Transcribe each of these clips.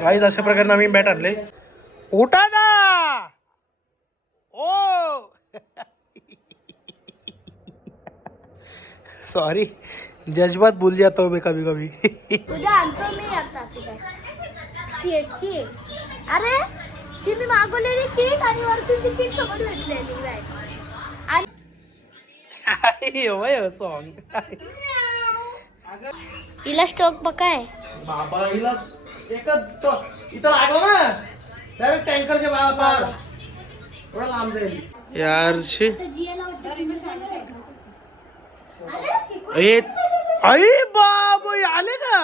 Guys अशा प्रकारे नवीन bat आणले. उठा ना ओ सॉरी जज्बात भूल जाता हूँ मैं कभी कभी. उद्या आणतो मी आता सीएटची. अरे ती मी मागवलेली किट आणि वरती ती किट सोबत भेटलेली बॅग. आणि सॉंग हिला स्टॉक बघाय बाबा हिला एकच इथं लागला ना डायरेक्ट टँकरच्या पार एवढा लांब जाईल यार. आई बाब आले का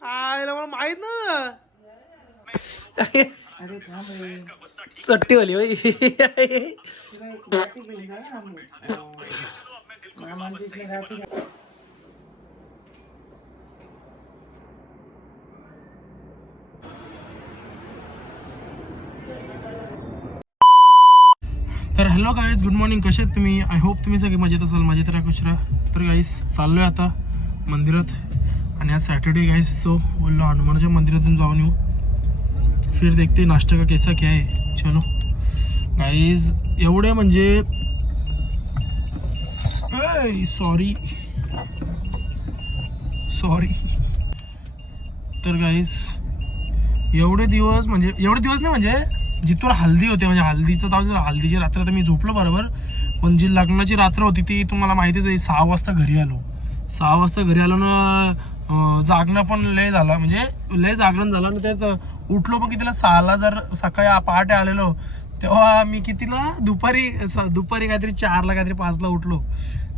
आयला मला माहित ना चट्टीवाली तर हॅलो गाईज, गुड मॉर्निंग. कसे आहेत तुम्ही? आय होप तुम्ही सगळे मजेत असाल. मजेत राहा, खुश राहा. तर गाईज चाललो आहे आता मंदिरात आणि आज सॅटर्डे गाईज, सो बोललो हनुमानाच्या मंदिरातून जाऊन येऊ. फिर देखते नाश्ता का कैसा क्या है. चलो गाईज एवढे म्हणजे सॉरी तर गाईज एवढे दिवस नाही म्हणजे जिथून हल्दी होते म्हणजे हल्दीची रात्र तर मी झोपलो बरोबर, पण जी लग्नाची रात्र होती ती तुम्हाला माहितीच आहे. 6 वाजता घरी आलो ना. जागणं पण लय झालं म्हणजे लय जागरण झालं ना. त्यात उठलो पण कितीला 6ला. जर सकाळी पहाटे आलेलो तेव्हा मी कितीला दुपारी काहीतरी 4ला काहीतरी 5ला उठलो.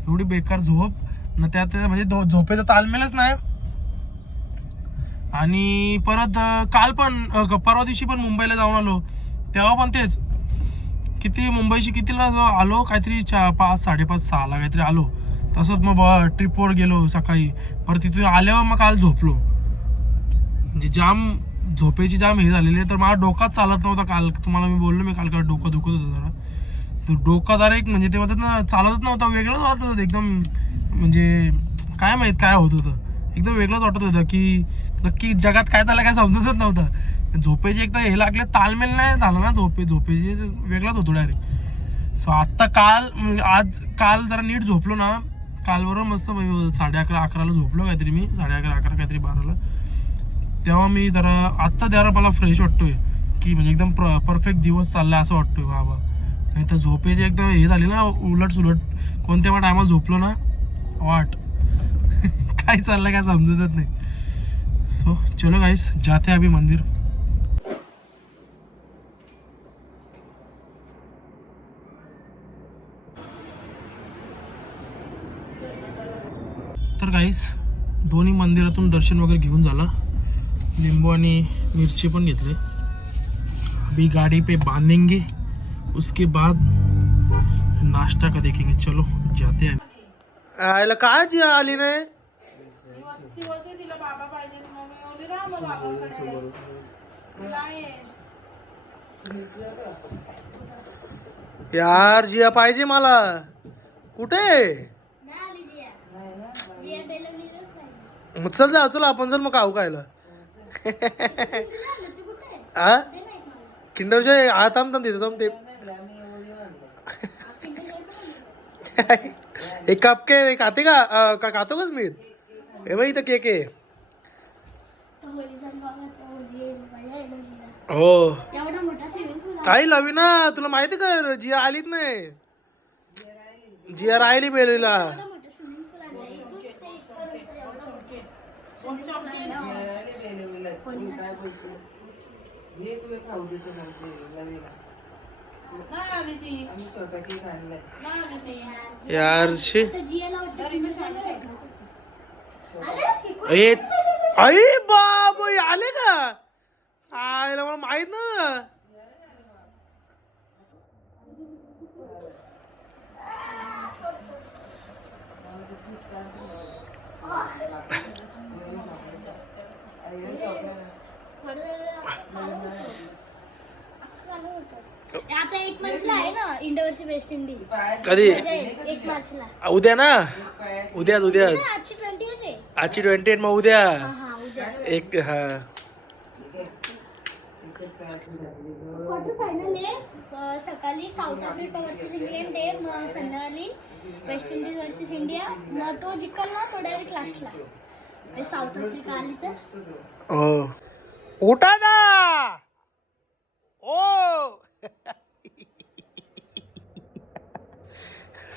एवढी बेकार झोप ना. त्यात म्हणजे झोपेचा तालमेलच नाही. आणि परत काल पण परवा दिवशी पण मुंबईला जाऊन आलो तेव्हा पण तेच मुंबईशी कितीला आलो काहीतरी 5, 5:30, 6ला काहीतरी आलो. तसंच मग ट्रिपवर गेलो सकाळी. परत तिथून आल्यावर मग काल झोपलो. म्हणजे झोपेची जाम हे झालेली आहे. तर मला डोकाच चालत नव्हता काल. तुम्हाला मी बोललो मी काल डोकं दुखत होतं जरा. तर डोका डायरेक्ट म्हणजे ते म्हणतात ना चालतच नव्हता. वेगळंच वाटत होतं एकदम. म्हणजे काय माहित काय होत होतं. एकदम वेगळंच वाटत होतं की नक्की जगात काय त्याला काय समजतच नव्हतं. झोपेचे एकदा हे लागले तालमेल नाही झाला ना. झोपेचे वेगळाच होतो डायरेक्ट. सो आत्ता काल जरा नीट झोपलो ना. काल बरोबर मस्त 11:30, 11ला झोपलो काहीतरी मी. 11:30, 11 काहीतरी 12ला. तेव्हा मी जरा मला फ्रेश वाटतोय की म्हणजे एकदम परफेक्ट दिवस चाललाय असं वाटतोय बाबा. नाही तर झोपेचे एकदम हे झाली ना उलट सुलट. कोणत्या पण टायमाला झोपलो ना वाट काय चाललंय काय समजतच नाही. सो चलो गाइस जाते अभी मंदिर. तर गाइस दोन्ही मंदिरातून दर्शन वगैरे घेऊन झालं. लिंबू आणि मिरची पण घेतले. अभी गाड़ी पे बांधेंगे उसके बाद नाश्ता का देखेंगे. चलो जाते हैं. आयला काय जी आली रे यार. जिया पाहिजे मला. कुठे चल आपण जर मग खाऊ खायला. हा किंडर जॉय थांब ते एक कप के खाते का खातो कस मी. हे बाई इथं केक आहे. हो आई लवी ना. तुला माहिती का जिया आलीच नाही. जिया राहिली बेलीला. यार आई बाब आले का आयला मला माहित ना. आता 1 मार्चला आहे ना इंडिया वर्सेस वेस्ट इंडिज. कधी? 1 मार्चला. उद्या ना. उद्या आजची 28 आहे. आजची 28 मग उद्या. एक हा क्वार्टर फायनल आहे सकाळी साऊथ आफ्रिका वर्सेस इंग्लंड आहे मग संध्याकाळी वेस्ट इंडिज वर्सेस इंडिया मग तो जिंकल ना तो डायरेक्ट लास्टला आणि साऊथ आफ्रिका आली तर ओ उठा ना ओ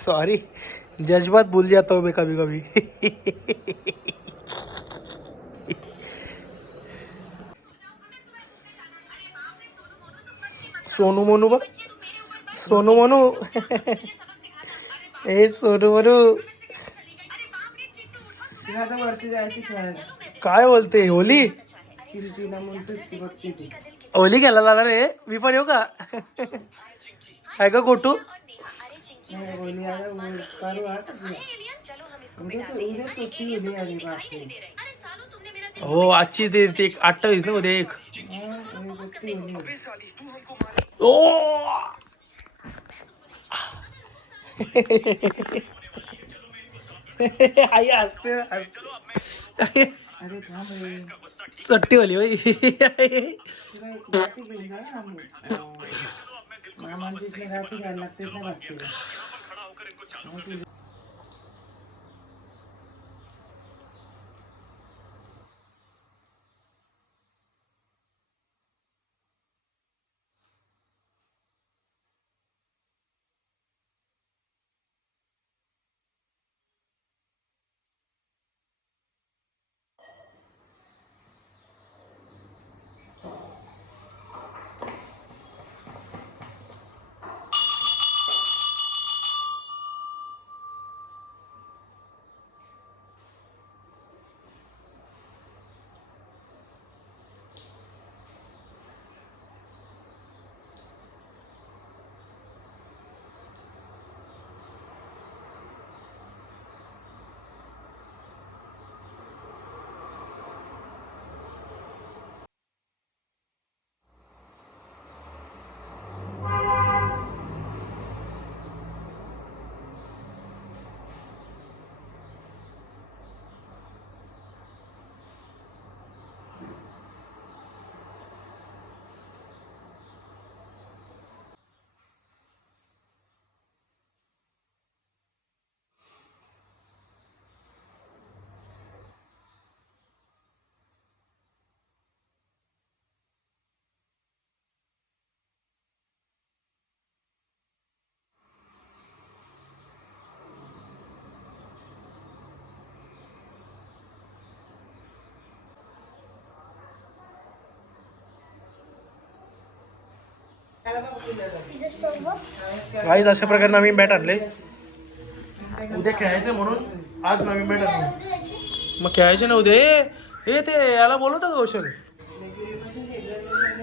सॉरी जज्बात भूल जाता हूँ मैं कभी कभी सोनू मोनू बघ सोनू मोनू ए सोनू मोनू काय बोलते होली होली घ्यायला लागला रे मी पण येऊ का काय का गोटू हो आजची ते 28 ना उद्या एक ओ आई हसते हसते सट्टी वाली भाई काही अशा प्रकारे नवीन बॅट आणले उद्या खेळायचं म्हणून आज नवीन बॅट आणले मग खेळायचे ना उद्या हे ते याला बोलवतं का कौशल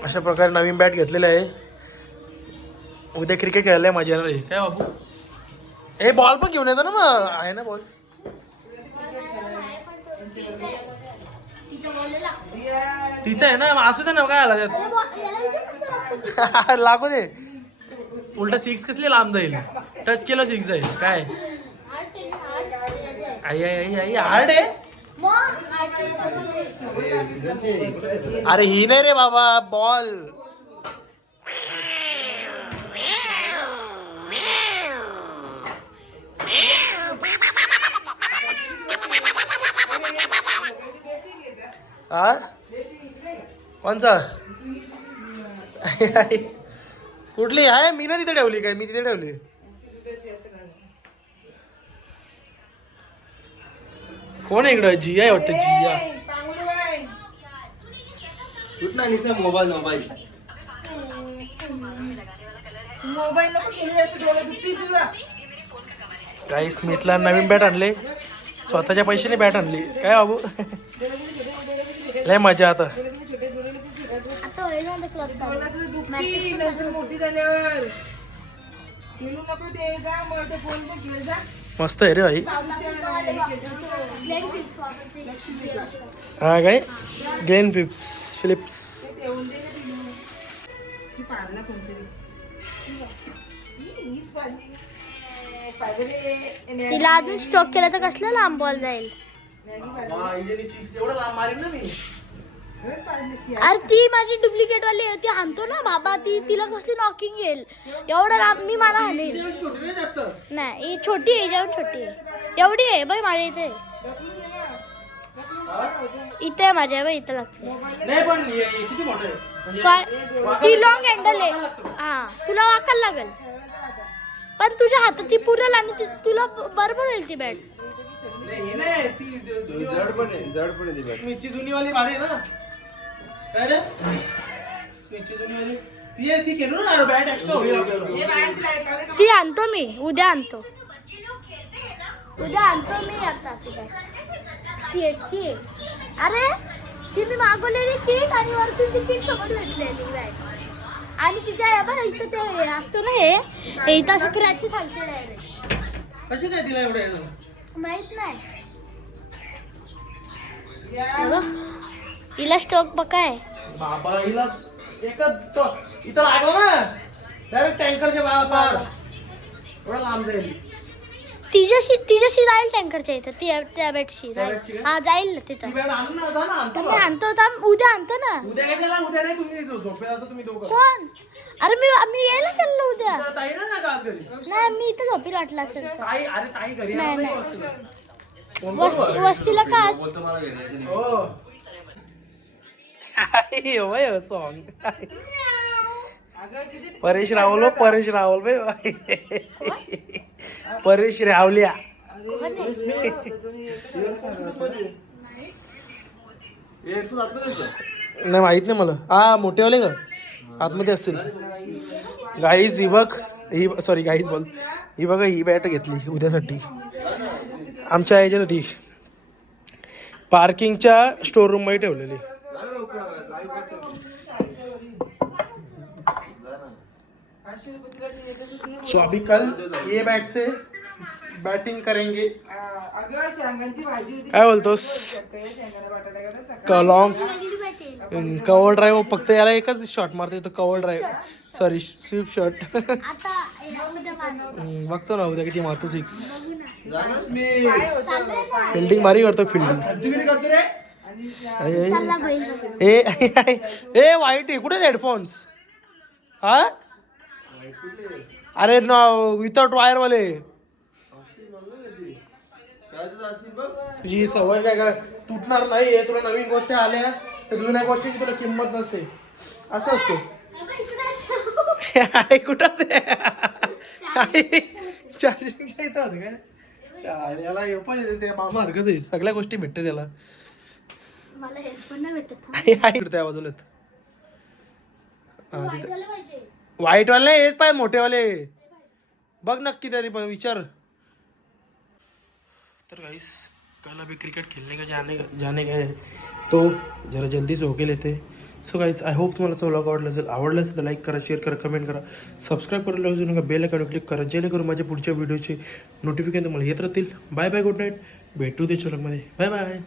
अशा प्रकारे नवीन बॅट घेतलेले आहे उद्या क्रिकेट खेळायला मजा येणार आहे काय बाबू हे बॉल पण घेऊन येतो ना मग आहे ना बॉल तिचा आहे ना असू दे ना काय आला त्यात लागू दे उलटा 6 कसली लांब जाईल टच केलं 6 जाईल काय आई आई आई हार्ड आहे अरे ही नाही रे बाबा बॉल हा कोणचा कुठली आहे मी ना तिथे ठेवली काय मी तिथे ठेवली कोण आहे इकडं जिया आहे वाटतं जिया मोबाईल मोबाईल मोबाईल काही स्मिथला नवीन बॅट आणले स्वतःच्या पैशाने बॅट आणली काय बाबू लय मजा आता मस्त आहे रे भाई हा काय ग्लेन फिलिप्स तिला अजून स्ट्रोक केला तर कसला लांब बॉल जाईल एवढं लांब मारीन ना मी. अरे ती माझी डुप्लिकेट वाली आहे, ती आणतो ना बाबा, तिला कसली नॉकिंग येईल एवढं लांब, मी मला हाणेल. छोटी नाही जास्त. नाही ही छोटी आहे, जेवण छोटी आहे, एवढी आहे बाई माझ्या इथे. इथे आहे माझ्या बाई, इथं लागते. नाही पण किती मोठं आहे म्हणजे काय ती लॉंग हँडल आहे. हा तुला वाकायला लागेल, पण तुझ्या हातात ती पुरेल आणि तुला बरोबर होईल ती बॅट. नाही, हे नाही, ती जड पण आहे ती बॅट. स्मिथची जुनी वाली भारी आहे ना. काय रे स्मिथची जुनी वाली ती केलो ना बॅट एक्स्ट्रा होईल आपल्याला. ती आणतो मी, उद्या आणतो मी आता ती बॅट सीएटची. अरे ती मी मागवलेली किट आणि वरती ती किट सोबत भेटलेली बॅट. आणि तिच्या बघा इथं ते असतो ना, हे इथं असं क्रॅच सांगते डायरेक्ट. कशी काय तिला एवढं आहे? माहित नाही. हिला स्टॉक बघा आहे बाबा हिला एकच इथं लागला ना डायरेक्ट टँकरच्या पार एवढा लांब जाईल. तिच्याशी जाईल टँकरच्या इथं, त्या बेटशी बेटशी काय? हा जाईल ना तिथं. ती बॅट आणून ना जा ना आणतो मी आणतो उद्या आणतो ना. उद्या कशाला उद्या नाही तुम्ही झोपेल असं तुम्ही दोघं कोण? अरे मी यायला चाललो उद्या. ताई ना का आज घरी नाही मी इथं झोपी वाटलं असेल तर. ताई अरे ताई घरी नाही, येणार नाही. वस्तीला. फोन करू वस्तीला का आज? बोलतो मला घरी यायचं नाही. हो सॉन्ग परेश रावल भाई परेश रावल्या. हेडफोन आतमध्ये होतं. नाही माहित नाही मला. हा मोठेवाले का आतमध्ये असतील. गाईज ही बघ, ही सॉरी गाईज बोल, ही बघा ही बॅट घेतली उद्यासाठी. आमच्या ह्याच्यात होती पार्किंगच्या स्टोर रूम मध्ये ठेवलेली. सो अभी कल ये बैट से बैटिंग करेंगे. काय बोलतोस? लॉंग कव्हर ड्राईव्ह फक्त याला एकच शॉट मारते तो cover drive, sorry sweep shot. आता उद्या मारणार. बघतो ना उद्या किती मारतो 6. जाणारच मी. फिल्डिंग भारी करतो फिल्डिंग. तू किती करतो रे? चला बैल बघा. ए वाईट आहे कुठे हेडफोन्स? हा अरे विदाउट वायर वाले. काय तुझं असली बघ. तुझी सवय काय काय तुटणार नाही. तुला नवीन गोष्टी आल्या तर जुन्या गोष्टीची तुला किंमत नसते, असं असतो. कुठं चार्जिंगच्या इथं होते काय याला हे पण ते मामा हरकत आहे, सगळ्या गोष्टी भेटते त्याला. मला हेडफोन नाही भेटत. त्या बाजूला वाईटवाले पाहिजे. व्हाईट वाले हेच पाहिजे मोठेवाले. बघ नक्की तरी पण विचार. तर गाइस कल अभी क्रिकेट खेलने का जाने का है तो जरा जल्दी से होके लेते. सो गाइस आय होप तुम्हाला व्लॉग आवडला असेल तर लाईक करा, शेअर करा, कमेंट करा, सबस्क्राईब करायला विसरू नका, बेल आयकॉन क्लिक करा जेणेकरून माझ्या पुढच्या व्हिडिओचे नोटिफिकेशन तुम्हाला येत राहतील. Bye bye, good night. भेटू दे व्लॉगमध्ये. Bye bye.